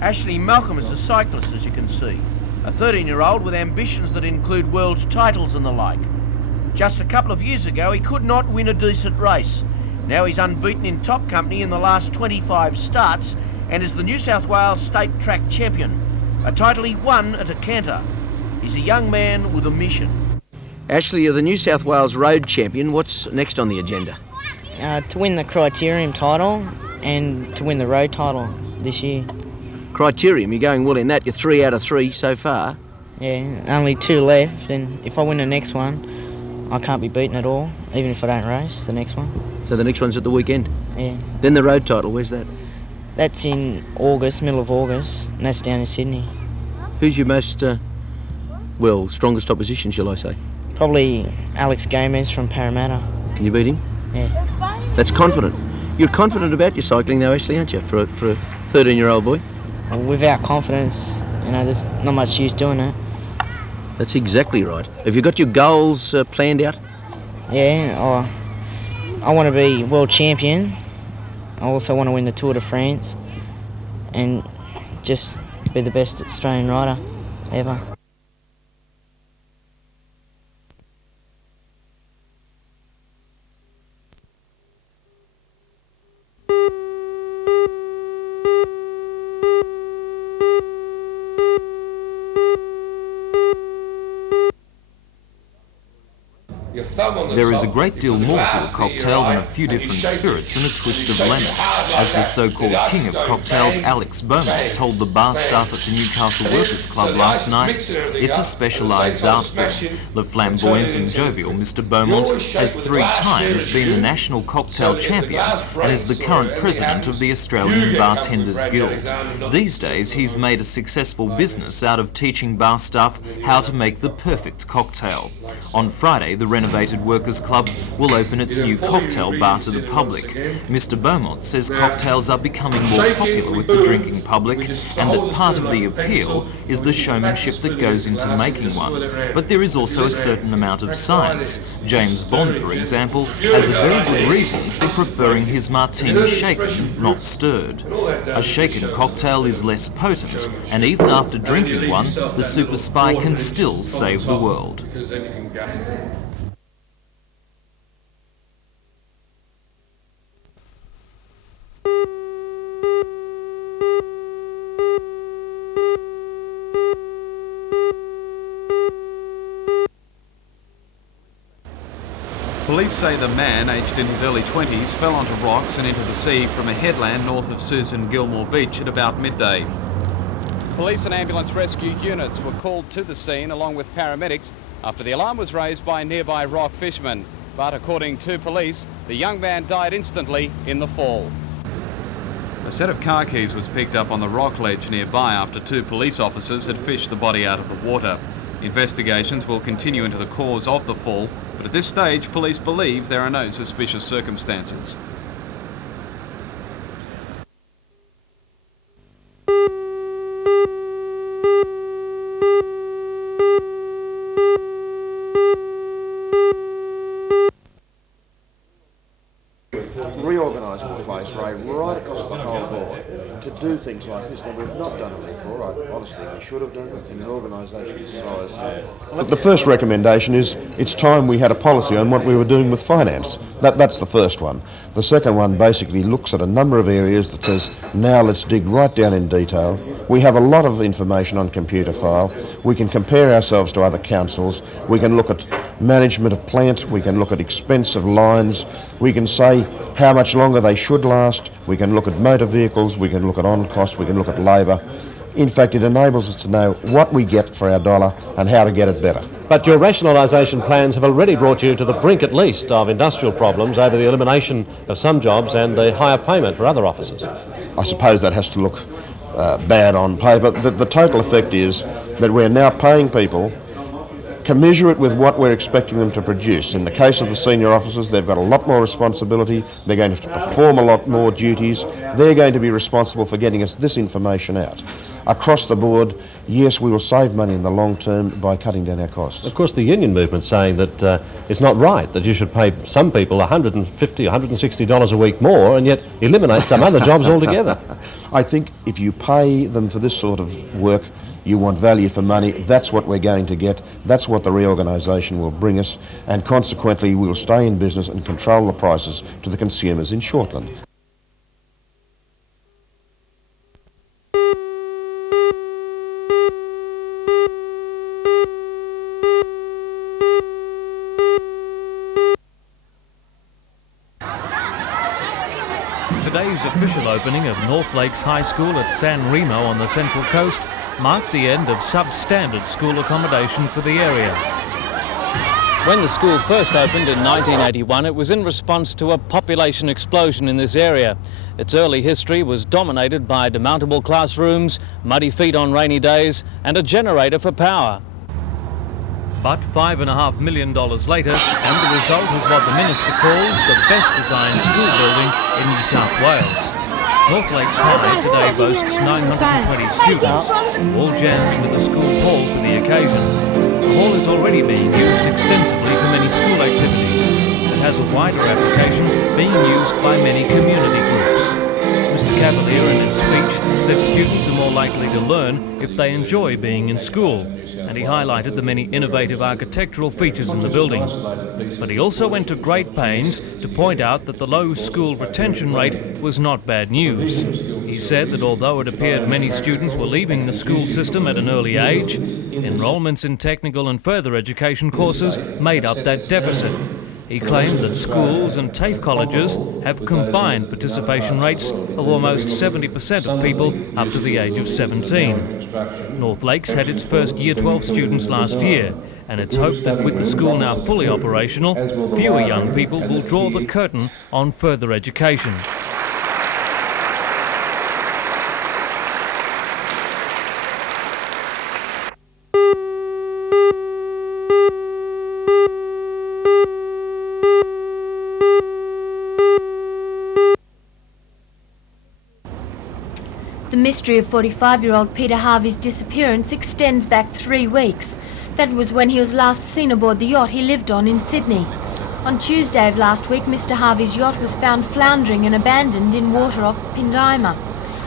Ashley Malcolm is a cyclist, as you can see. A 13-year-old with ambitions that include world titles and the like. Just a couple of years ago, he could not win a decent race. Now he's unbeaten in top company in the last 25 starts and is the New South Wales State Track Champion, a title he won at a canter. He's a young man with a mission. Ashley, you're the New South Wales Road Champion. What's next on the agenda? To win the Criterium title and to win the road title this year. Criterium, you're going well in that. You're 3 out of 3 so far. Yeah, only 2 left, and if I win the next one, I can't be beaten at all, even if I don't race the next one. So the next one's at the weekend? Yeah. Then the road title, where's that? That's in August, middle of August, and that's down in Sydney. Who's your most, strongest opposition, shall I say? Probably Alex Gomez from Parramatta. Can you beat him? Yeah. That's confident. You're confident about your cycling though, Ashley, aren't you, for a 13-year-old boy? Well, without confidence, there's not much use doing it. That's exactly right. Have you got your goals planned out? Yeah, I want to be world champion. I also want to win the Tour de France and just be the best Australian rider ever. There is a great deal more to a cocktail than a few different spirits and a twist of lemon, as the so-called king of cocktails, Alex Beaumont, told the bar staff at the Newcastle Workers Club last night. It's a specialised art form. The flamboyant and jovial Mr Beaumont has 3 times been the national cocktail champion and is the current president of the Australian Bartenders Guild. These days he's made a successful business out of teaching bar staff how to make the perfect cocktail. On Friday, the renovated Workers Club will open its new cocktail bar to the public. Mr Beaumont says cocktails are becoming more popular with the drinking public and that part of the appeal is the showmanship that goes into making one. But there is also a certain amount of science. James Bond, for example, has a very good reason for preferring his martini shaken, not stirred. A shaken cocktail is less potent, and even after drinking one, the super spy can still save the world. Police say the man, aged in his early 20s, fell onto rocks and into the sea from a headland north of Susan Gilmore Beach at about midday. Police and ambulance rescue units were called to the scene along with paramedics after the alarm was raised by nearby rock fishermen. But according to police, the young man died instantly in the fall. A set of car keys was picked up on the rock ledge nearby after 2 police officers had fished the body out of the water. Investigations will continue into the cause of the fall, but at this stage, police believe there are no suspicious circumstances. Reorganising the place, Ray, right across the whole board to do things like this. Now, we've not done it before. Honestly, we should have done it in an organisation this size. The first recommendation is it's time we had a policy on what we were doing with finance. That's the first one. The second one basically looks at a number of areas that says, now let's dig right down in detail. We have a lot of information on computer file. We can compare ourselves to other councils. We can look at management of plant. We can look at expense of lines. We can say how much longer they should last. We can look at motor vehicles. We can look at on-cost. We can look at labour. In fact, it enables us to know what we get for our dollar and how to get it better. But your rationalisation plans have already brought you to the brink at least of industrial problems over the elimination of some jobs and the higher payment for other officers. I suppose that has to look bad on paper. The total effect is that we're now paying people commensurate with what we're expecting them to produce. In the case of the senior officers, they've got a lot more responsibility. They're going to have to perform a lot more duties. They're going to be responsible for getting us this information out. across the board, yes, we will save money in the long term by cutting down our costs. Of course, the union movement's saying that it's not right that you should pay some people $150, $160 a week more and yet eliminate some other jobs altogether. I think if you pay them for this sort of work, you want value for money. That's what we're going to get. That's what the reorganisation will bring us, and consequently we'll stay in business and control the prices to the consumers in Shortland. Today's official opening of North Lakes High School at San Remo on the Central Coast marked the end of substandard school accommodation for the area. When the school first opened in 1981, it was in response to a population explosion in this area. Its early history was dominated by demountable classrooms, muddy feet on rainy days, and a generator for power. But $5.5 million later, and the result is what the Minister calls the best designed school building in New South Wales. North Lakes High today boasts 920 students, all jammed into the school hall for the occasion. The hall is already being used extensively for many school activities. It has a wider application being used by many community groups. Mr. Cavalier in his speech said students are more likely to learn if they enjoy being in school, and he highlighted the many innovative architectural features in the building. But he also went to great pains to point out that the low school retention rate was not bad news. He said that although it appeared many students were leaving the school system at an early age, enrolments in technical and further education courses made up that deficit. He claimed that schools and TAFE colleges have combined participation rates of almost 70% of people up to the age of 17. North Lakes had its first Year 12 students last year, and it's hoped that with the school now fully operational, fewer young people will draw the curtain on further education. The mystery of 45-year-old Peter Harvey's disappearance extends back 3 weeks. That was when he was last seen aboard the yacht he lived on in Sydney. On Tuesday of last week, Mr. Harvey's yacht was found floundering and abandoned in water off Pindima.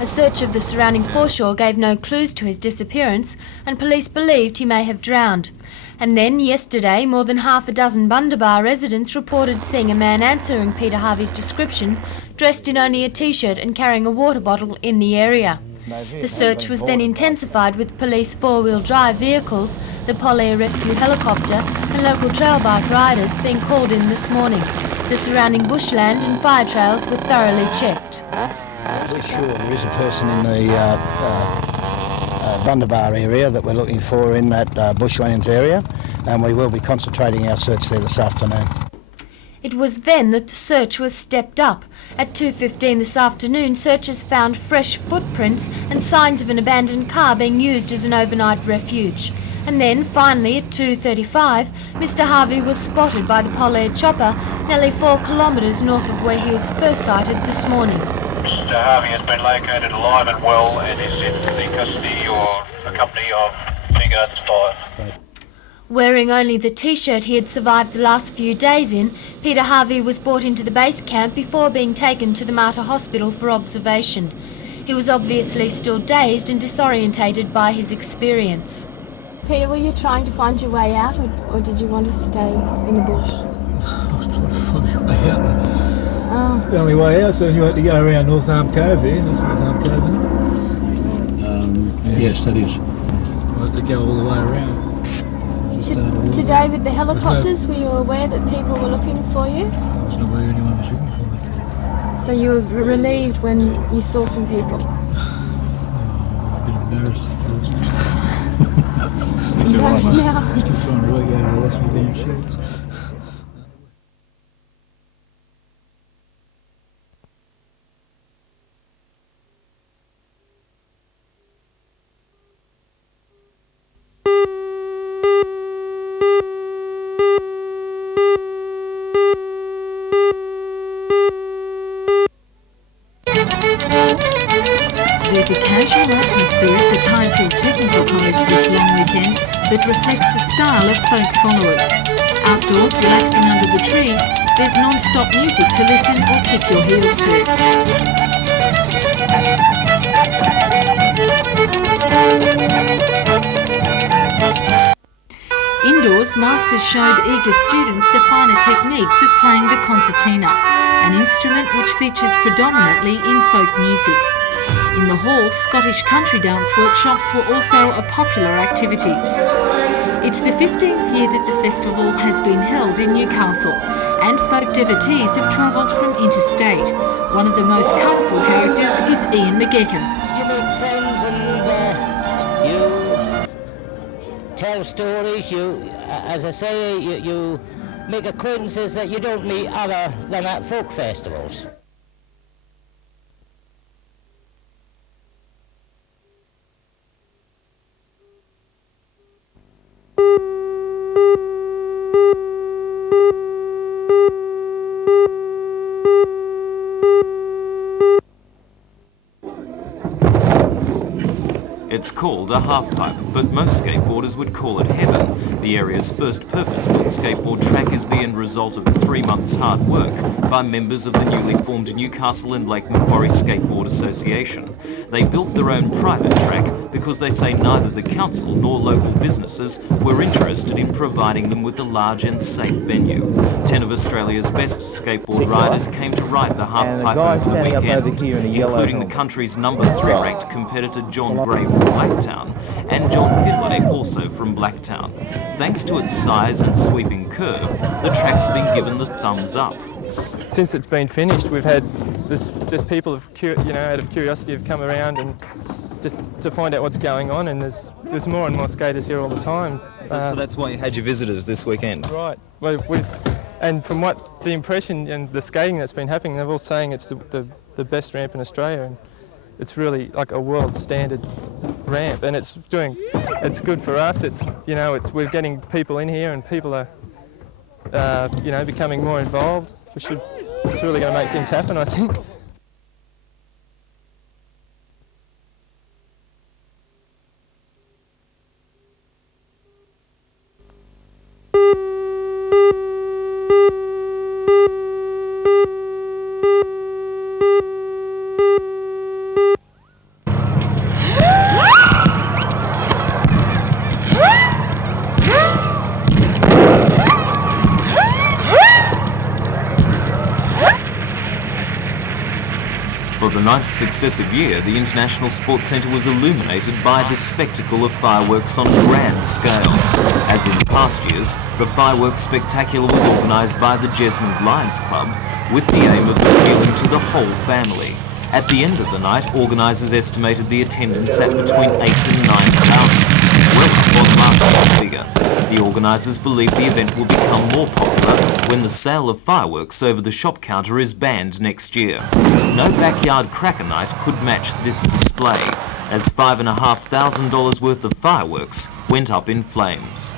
A search of the surrounding foreshore gave no clues to his disappearance, and police believed he may have drowned. And then, yesterday, more than half a dozen Bundabar residents reported seeing a man answering Peter Harvey's description, dressed in only a t-shirt and carrying a water bottle in the area. The search was then intensified with police four-wheel drive vehicles, the Polly rescue helicopter and local trail bike riders being called in this morning. The surrounding bushland and fire trails were thoroughly checked. We're sure there is a person in the Bundabar area that we're looking for in that bushlands area, and we will be concentrating our search there this afternoon. It was then that the search was stepped up. At 2:15 this afternoon, searchers found fresh footprints and signs of an abandoned car being used as an overnight refuge. And then, finally, at 2:35, Mr. Harvey was spotted by the Polly chopper nearly 4 kilometres north of where he was first sighted this morning. Mr. Harvey has been located alive and well and is in the custody or the company of Figure 5. Wearing only the t-shirt he had survived the last few days in, Peter Harvey was brought into the base camp before being taken to the Mater Hospital for observation. He was obviously still dazed and disorientated by his experience. Peter, were you trying to find your way out, or did you want to stay in the bush? I was trying to find my way out. Oh. The only way out, so you had to go around North Arm Cove here. That's North Arm Cove, isn't it? Yes, that is. I had to go all the way around. Today with the helicopters, were you aware that people were looking for you? I wasn't aware anyone was looking for me. So you were relieved when you saw some people? A bit embarrassed. Embarrassed now? Still trying to work out how I lost my damn shorts. There's a casual atmosphere at the Tyshill Technical College this long weekend that reflects the style of folk followers. Outdoors, relaxing under the trees, there's non-stop music to listen or kick your heels to. Indoors, masters showed eager students the finer techniques of playing the concertina, an instrument which features predominantly in folk music. In the hall, Scottish country dance workshops were also a popular activity. It's the 15th year that the festival has been held in Newcastle, and folk devotees have travelled from interstate. One of the most colourful characters is Ian McGeechan. You make friends and you tell stories. You, as I say, you make acquaintances that you don't meet other than at folk festivals. It's called a half-pipe, but most skateboarders would call it heaven. The area's first purpose-built skateboard track is the end result of 3 months' hard work by members of the newly formed Newcastle and Lake Macquarie Skateboard Association. They built their own private track because they say neither the council nor local businesses were interested in providing them with a large and safe venue. 10 of Australia's best skateboard riders came to ride the half-pipe over the weekend, including the country's number 3 ranked competitor John Gray from Blacktown and John Fidlay, also from Blacktown. Thanks to its size and sweeping curve, the track's been given the thumbs up. Since it's been finished, we've had just people out of curiosity have come around and just to find out what's going on, and there's more and more skaters here all the time. So that's why you had your visitors this weekend. Right. Well, and from what the impression and the skating that's been happening, they're all saying it's the best ramp in Australia, and it's really like a world standard ramp, and it's good for us. We're getting people in here, and people are becoming more involved. It's really going to make things happen, I think. For the 9th successive year, the International Sports Centre was illuminated by the spectacle of fireworks on a grand scale. As in past years, the fireworks spectacular was organised by the Jesmond Lions Club with the aim of appealing to the whole family. At the end of the night, organisers estimated the attendance at between 8,000 and 9,000, well up on last year's figure. The organisers believe the event will become more popular when the sale of fireworks over the shop counter is banned next year. No backyard cracker night could match this display, as $5,500 worth of fireworks went up in flames.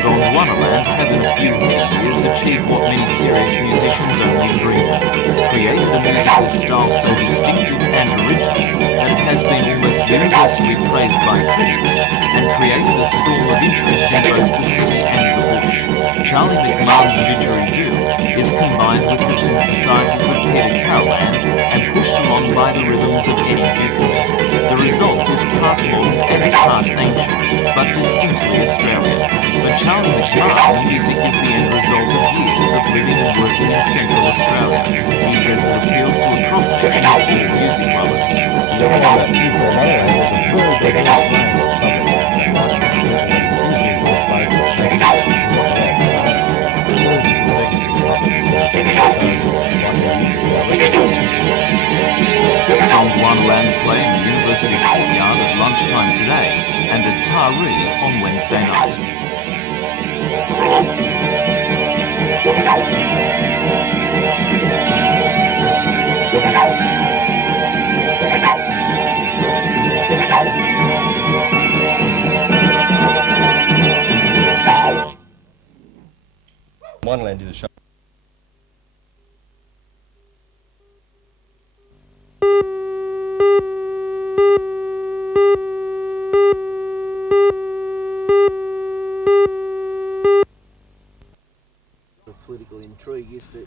Gondwanaland have in a few years achieved what many serious musicians only dream of, created a musical style so distinctive and original that it has been almost universally praised by critics and created a storm of interest in both the city and the bush. Charlie McMahon's didgeridoo is combined with the synthesizers of Peter Carolan and pushed along by the rhythms of Eddie Duke. The result is part modern and part ancient, but distinctly Australian. For Charlie McMahon, the music is the end result of years of living and working in Central Australia. He says it appeals to a cross-section of all music lovers. Gondwanaland play in the University Courtyard at lunchtime today and at Taree on Wednesday night. One land did a show.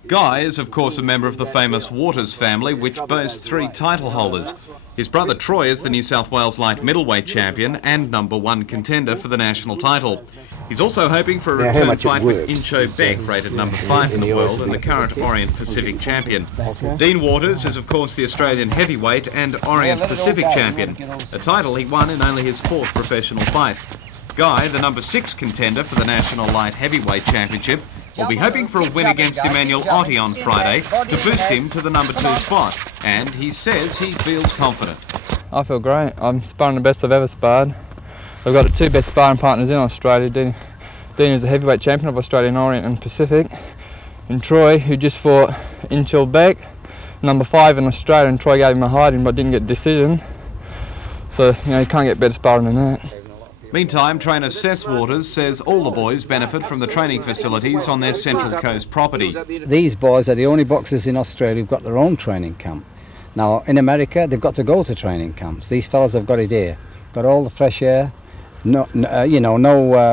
Guy is, of course, a member of the famous Waters family, which boasts 3 title holders. His brother Troy is the New South Wales light middleweight champion and #1 contender for the national title. He's also hoping for a return fight with Incho Beck, rated #5 in the world and the current Orient Pacific champion. Dean Waters is, of course, the Australian heavyweight and Orient Pacific champion, a title he won in only his 4th professional fight. Guy, the #6 contender for the National Light Heavyweight Championship, will be hoping for a win against Emmanuel Otti on Friday to boost him to the #2 spot, and he says he feels confident. I feel great. I'm sparring the best I've ever sparred. I've got the 2 best sparring partners in Australia. Dean is the heavyweight champion of Australian Orient and Pacific, and Troy, who just fought Inchil Beck, #5 in Australia, and Troy gave him a hiding but didn't get a decision. So, you can't get better sparring than that. Meantime, trainer Seth Waters says all the boys benefit from the training facilities on their Central Coast property. These boys are the only boxers in Australia who've got their own training camp. Now, in America, they've got to go to training camps. These fellas have got it here. Got all the fresh air, no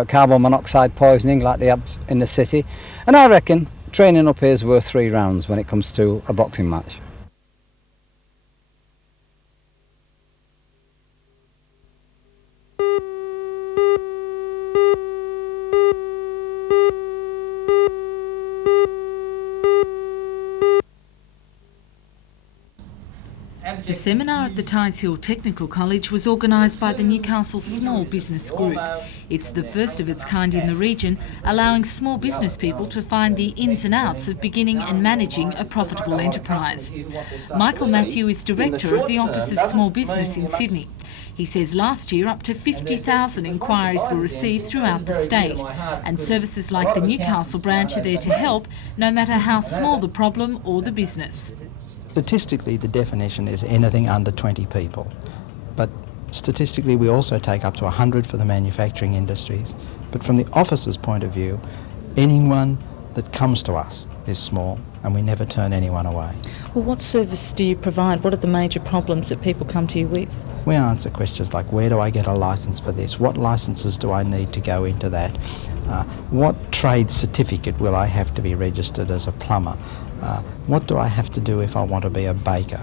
carbon monoxide poisoning like they have in the city. And I reckon training up here is worth 3 rounds when it comes to a boxing match. The seminar at the Tighes Hill Technical College was organised by the Newcastle Small Business Group. It's the first of its kind in the region, allowing small business people to find the ins and outs of beginning and managing a profitable enterprise. Michael Matthew is Director of the Office of Small Business in Sydney. He says last year up to 50,000 inquiries were received throughout the state, and services like the Newcastle branch are there to help, no matter how small the problem or the business. Statistically, the definition is anything under 20 people, but statistically we also take up to 100 for the manufacturing industries. But from the officer's point of view, anyone that comes to us is small, and we never turn anyone away. Well, what service do you provide? What are the major problems that people come to you with? We answer questions like, where do I get a licence for this? What licences do I need to go into that? What trade certificate will I have to be registered as a plumber? What do I have to do if I want to be a baker?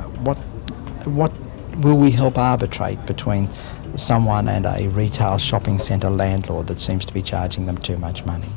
What will we help arbitrate between someone and a retail shopping centre landlord that seems to be charging them too much money?